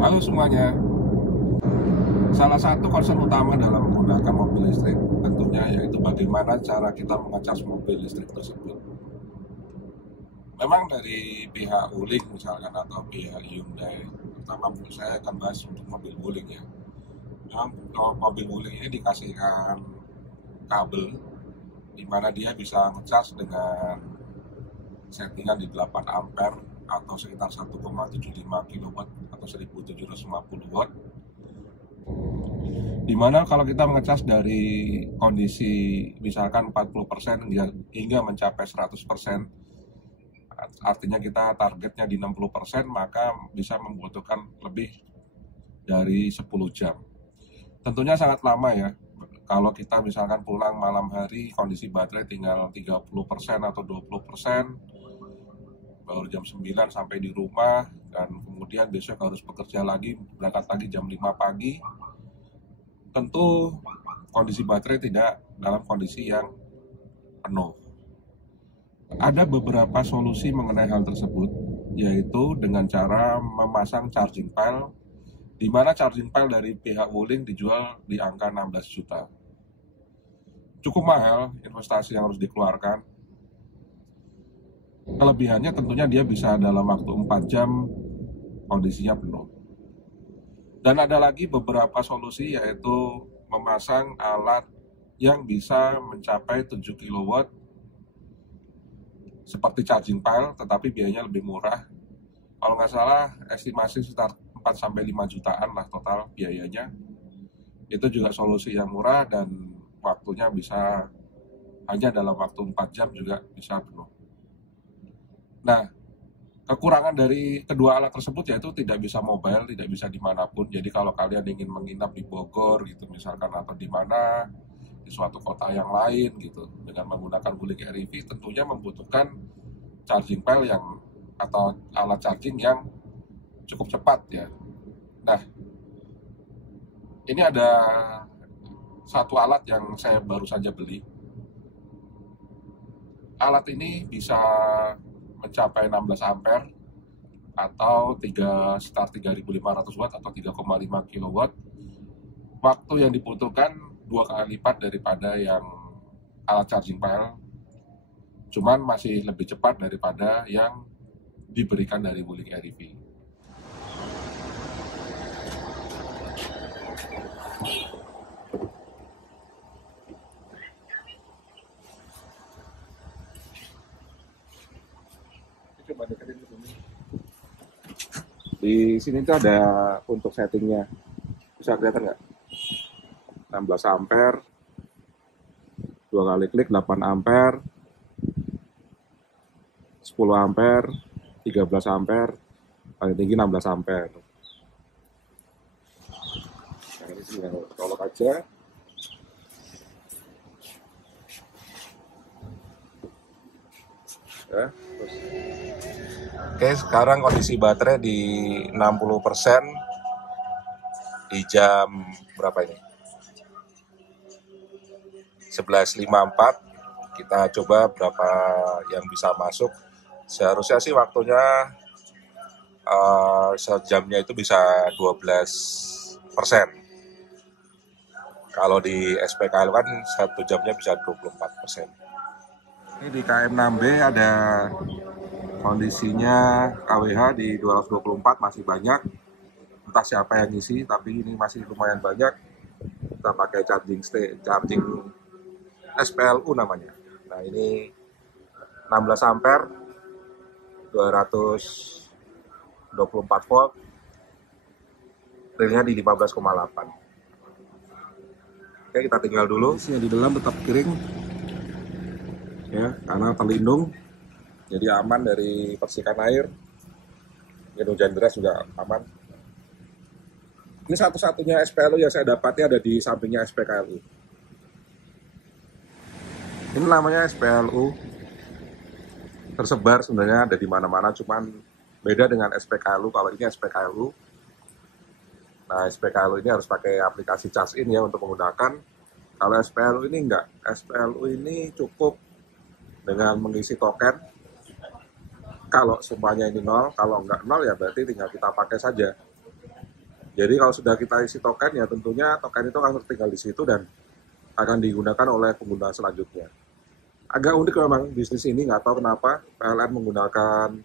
Halo semuanya. Salah satu concern utama dalam menggunakan mobil listrik tentunya yaitu bagaimana cara kita mengecas mobil listrik tersebut. Memang dari pihak Wuling misalkan atau pihak Hyundai, pertama saya akan bahas untuk mobil Wuling ya. Memang mobil Wuling ini dikasihkan kabel di mana dia bisa ngecas dengan settingan di 8 ampere atau sekitar 1,75 kW atau 1750 watt. Dimana kalau kita mengecas dari kondisi misalkan 40% hingga mencapai 100%, artinya kita targetnya di 60%, maka bisa membutuhkan lebih dari 10 jam. Tentunya sangat lama ya. Kalau kita misalkan pulang malam hari, kondisi baterai tinggal 30% atau 20%, baru jam 9 sampai di rumah, dan kemudian besok harus bekerja lagi, berangkat lagi jam 5 pagi, tentu kondisi baterai tidak dalam kondisi yang penuh. Ada beberapa solusi mengenai hal tersebut, yaitu dengan cara memasang charging pile, di mana charging pile dari pihak Wuling dijual di angka 16 juta. Cukup mahal investasi yang harus dikeluarkan. Kelebihannya tentunya dia bisa dalam waktu 4 jam kondisinya penuh. Dan ada lagi beberapa solusi, yaitu memasang alat yang bisa mencapai 7 kW seperti charging pile, tetapi biayanya lebih murah. Kalau nggak salah estimasi sekitar 4-5 jutaan lah total biayanya. Itu juga solusi yang murah dan waktunya bisa hanya dalam waktu 4 jam juga bisa penuh. Nah, kekurangan dari kedua alat tersebut yaitu tidak bisa mobile, tidak bisa dimanapun. Jadi kalau kalian ingin menginap di Bogor gitu misalkan, atau di mana, di suatu kota yang lain gitu, dengan menggunakan Wuling REV, tentunya membutuhkan charging pile yang atau alat charging yang cukup cepat ya. Nah, ini ada satu alat yang saya baru saja beli. Alat ini bisa mencapai 16 ampere atau sekitar 3.500 watt atau 3,5 kW. Waktu yang dibutuhkan 2 kali lipat daripada yang alat charging pile, cuman masih lebih cepat daripada yang diberikan dari Wuling REV. Di sini tuh ada untuk settingnya, bisa kelihatan nggak? 16 ampere, 2 kali klik 8 ampere, 10 ampere, 13 ampere, paling tinggi 16 ampere. Nah, ini tinggal colok aja. Ya, terus. Oke, sekarang kondisi baterai di 60% di jam berapa ini? 11.54. Kita coba berapa yang bisa masuk. Seharusnya sih waktunya sejamnya itu bisa 12%. Kalau di SPKLU kan 1 jamnya bisa 24%. Ini di KM6B ada kondisinya KWH di 224, masih banyak. Entah siapa yang ngisi, tapi ini masih lumayan banyak. Kita pakai charging SPLU namanya. Nah, ini 16 ampere, 224 volt, realnya di 15,8. Oke, kita tinggal dulu. Kondisinya di dalam tetap kering ya, karena terlindung, jadi aman dari percikan air. Mungkin hujan deras juga aman. Ini satu-satunya SPLU yang saya dapati ada di sampingnya SPKLU. Ini namanya SPLU, tersebar sebenarnya ada di mana-mana, cuman beda dengan SPKLU. Kalau ini SPKLU, nah SPKLU ini harus pakai aplikasi charge in ya untuk menggunakan. Kalau SPLU ini enggak, SPLU ini cukup dengan mengisi token. Kalau semuanya ini 0, kalau enggak 0 ya berarti tinggal kita pakai saja. Jadi kalau sudah kita isi token, ya tentunya token itu akan tertinggal di situ dan akan digunakan oleh pengguna selanjutnya. Agak unik memang bisnis ini, nggak tahu kenapa PLN menggunakan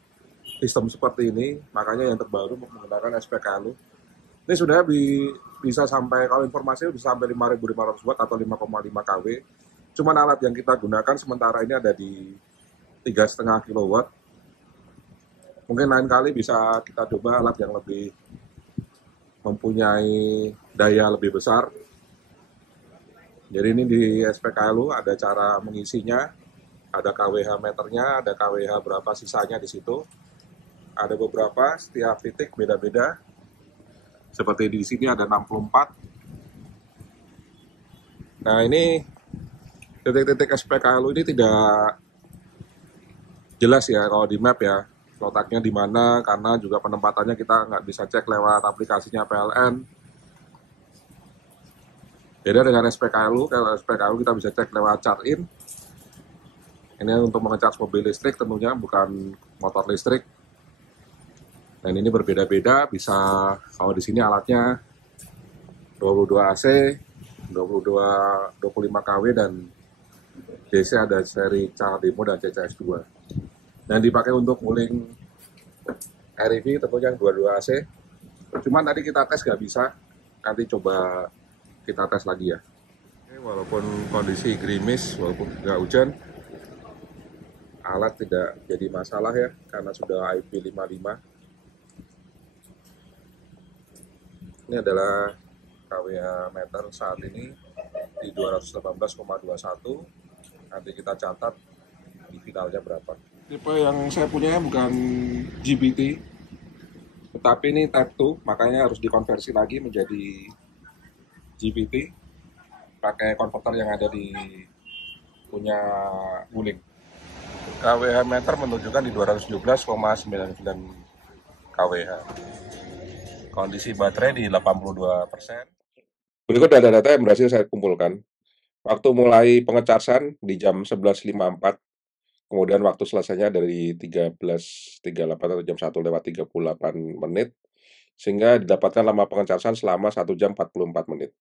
sistem seperti ini, makanya yang terbaru menggunakan SPKLU. Ini sudah bisa sampai, kalau informasinya bisa sampai 5.500 watt atau 5,5 kW. Cuman alat yang kita gunakan sementara ini ada di 3,5 kilowatt. Mungkin lain kali bisa kita coba alat yang lebih mempunyai daya lebih besar. Jadi ini di SPKLU ada cara mengisinya, ada KWH meternya, ada KWH berapa sisanya di situ. Ada beberapa, setiap titik beda-beda. Seperti di sini ada 64. Nah ini titik-titik SPKLU ini tidak jelas ya kalau di map ya, letaknya di mana, karena juga penempatannya kita nggak bisa cek lewat aplikasinya PLN. Beda dengan SPKLU, kalau SPKLU kita bisa cek lewat chart-in. Ini untuk mengecas mobil listrik tentunya, bukan motor listrik. Dan ini berbeda-beda, bisa kalau di sini alatnya 22 AC, 25 kW, dan DC ada seri Demo dan CCS2. Dan dipakai untuk nguling REV tentunya yang 22 AC. Cuman tadi kita tes nggak bisa, nanti coba kita tes lagi ya. Walaupun kondisi gerimis, walaupun nggak hujan, alat tidak jadi masalah ya, karena sudah IP55. Ini adalah KWH meter saat ini di 218,21. Nanti kita catat di finalnya berapa. Tipe yang saya punya bukan GBT, tetapi ini Type 2, makanya harus dikonversi lagi menjadi GBT, pakai konverter yang ada di punya Wuling. KWH meter menunjukkan di 217,99 KWH. Kondisi baterai di 82%. Berikut data-data yang berhasil saya kumpulkan. Waktu mulai pengecasan di jam 11.54, kemudian waktu selesainya dari 13.38 atau jam 1:38 menit, sehingga didapatkan lama pengecasan selama 1 jam 44 menit.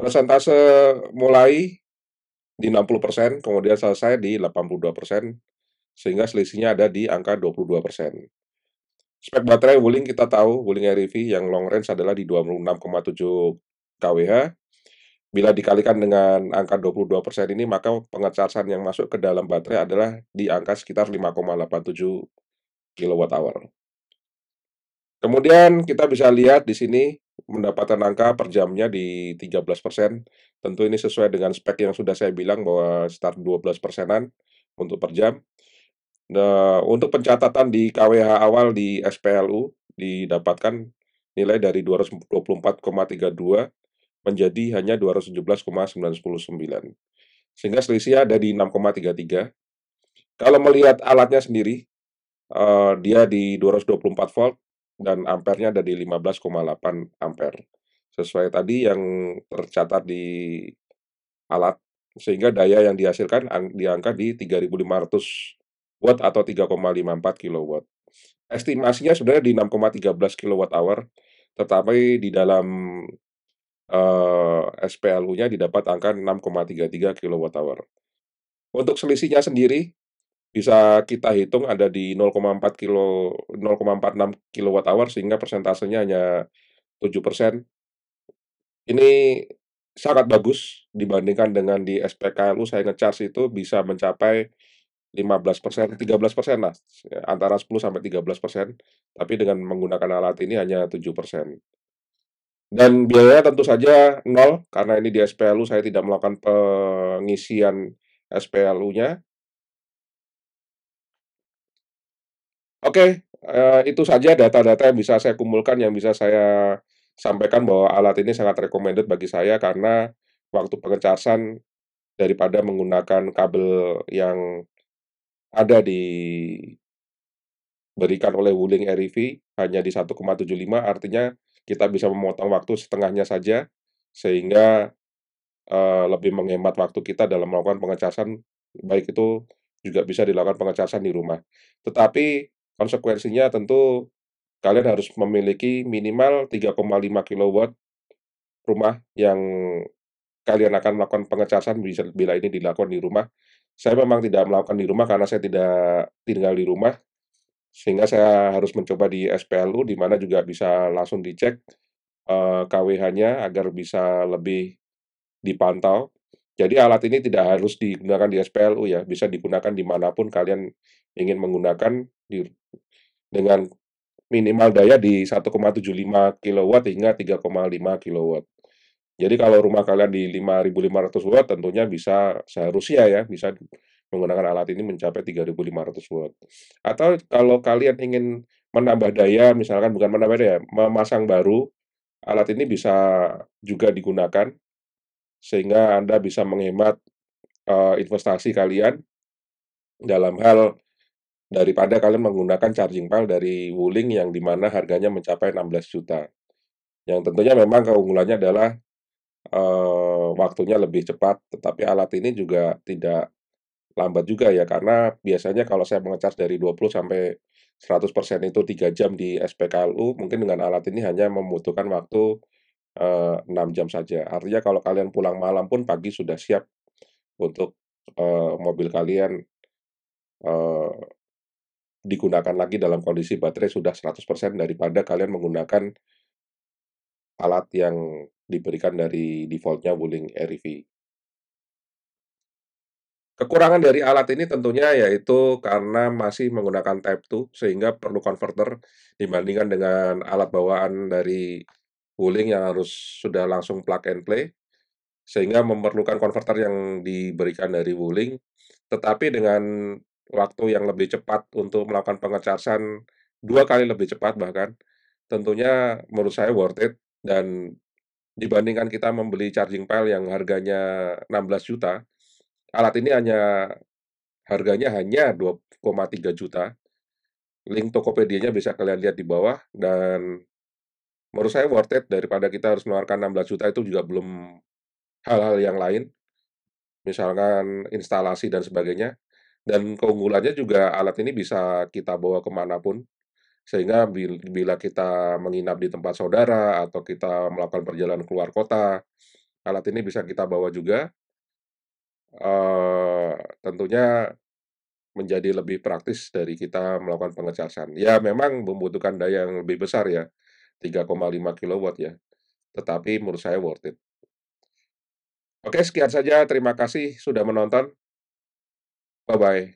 Persentase mulai di 60%, kemudian selesai di 82%, sehingga selisihnya ada di angka 22%. Spek baterai Wuling kita tahu, Wuling REV yang long range adalah di 26,7 kWh. Bila dikalikan dengan angka 22% ini, maka pengecasan yang masuk ke dalam baterai adalah di angka sekitar 5,87 kWh. Kemudian kita bisa lihat di sini mendapatkan angka per jamnya di 13%. Tentu ini sesuai dengan spek yang sudah saya bilang bahwa start 12%-an untuk per jam. Nah, untuk pencatatan di KWH awal di SPLU didapatkan nilai dari 224,32 menjadi hanya 217,919. Sehingga selisih ada di 6,33. Kalau melihat alatnya sendiri, dia di 224 volt dan ampernya ada di 15,8 ampere. Sesuai tadi yang tercatat di alat, sehingga daya yang dihasilkan di angka di 3.500 watt atau 3,54 kilowatt. Estimasinya sebenarnya di 6,13 kWh, tetapi di dalam SPLU-nya didapat angka 6,33 kWh. Untuk selisihnya sendiri bisa kita hitung ada di 0,46 kWh, sehingga persentasenya hanya 7%. Ini sangat bagus dibandingkan dengan di SPKLU saya ngecas itu bisa mencapai 15%, 13% lah, antara 10 sampai 13%, tapi dengan menggunakan alat ini hanya 7%. Dan biayanya tentu saja nol, karena ini di SPLU saya tidak melakukan pengisian SPLU-nya. Oke, itu saja data-data yang bisa saya kumpulkan, yang bisa saya sampaikan bahwa alat ini sangat recommended bagi saya karena waktu pengecasan daripada menggunakan kabel yang ada diberikan oleh Wuling REV hanya di 1,75, artinya kita bisa memotong waktu setengahnya saja, sehingga lebih menghemat waktu kita dalam melakukan pengecasan, baik itu juga bisa dilakukan pengecasan di rumah. Tetapi konsekuensinya tentu kalian harus memiliki minimal 3,5 kilowatt rumah yang kalian akan melakukan pengecasan bisa bila ini dilakukan di rumah. Saya memang tidak melakukan di rumah karena saya tidak tinggal di rumah, sehingga saya harus mencoba di SPLU di mana juga bisa langsung dicek KWH-nya agar bisa lebih dipantau. Jadi alat ini tidak harus digunakan di SPLU ya, bisa digunakan dimanapun kalian ingin menggunakan dengan minimal daya di 1,75 kilowatt hingga 3,5 kilowatt. Jadi kalau rumah kalian di 5.500 watt tentunya bisa seharusnya ya, bisa menggunakan alat ini mencapai 3.500 watt. Atau kalau kalian ingin menambah daya, misalkan bukan menambah daya, memasang baru, alat ini bisa juga digunakan sehingga Anda bisa menghemat, investasi kalian dalam hal daripada kalian menggunakan charging pile dari Wuling yang di mana harganya mencapai 16 juta. Yang tentunya memang keunggulannya adalah waktunya lebih cepat, tetapi alat ini juga tidak lambat juga ya, karena biasanya kalau saya menge-charge dari 20 sampai 100% itu 3 jam di SPKLU, mungkin dengan alat ini hanya membutuhkan waktu, 6 jam saja. Artinya kalau kalian pulang malam pun pagi sudah siap untuk, mobil kalian, eee, digunakan lagi dalam kondisi baterai sudah 100% daripada kalian menggunakan alat yang diberikan dari default-nya Wuling REV. Kekurangan dari alat ini tentunya yaitu karena masih menggunakan Type 2 sehingga perlu konverter dibandingkan dengan alat bawaan dari Wuling yang harus sudah langsung plug and play, sehingga memerlukan konverter yang diberikan dari Wuling, tetapi dengan waktu yang lebih cepat untuk melakukan pengecasan 2 kali lebih cepat bahkan, tentunya menurut saya worth it dan dibandingkan kita membeli charging pile yang harganya 16 juta, alat ini harganya hanya 2,3 juta. Link Tokopedia-nya bisa kalian lihat di bawah dan menurut saya worth it daripada kita harus mengeluarkan 16 juta itu juga belum hal-hal yang lain, misalkan instalasi dan sebagainya. Dan keunggulannya juga alat ini bisa kita bawa kemanapun sehingga bila kita menginap di tempat saudara atau kita melakukan perjalanan keluar kota, alat ini bisa kita bawa juga, tentunya menjadi lebih praktis dari kita melakukan pengecasan. Ya memang membutuhkan daya yang lebih besar ya, 3,5 kilowatt ya, tetapi menurut saya worth it. Oke, sekian saja, terima kasih sudah menonton, bye-bye.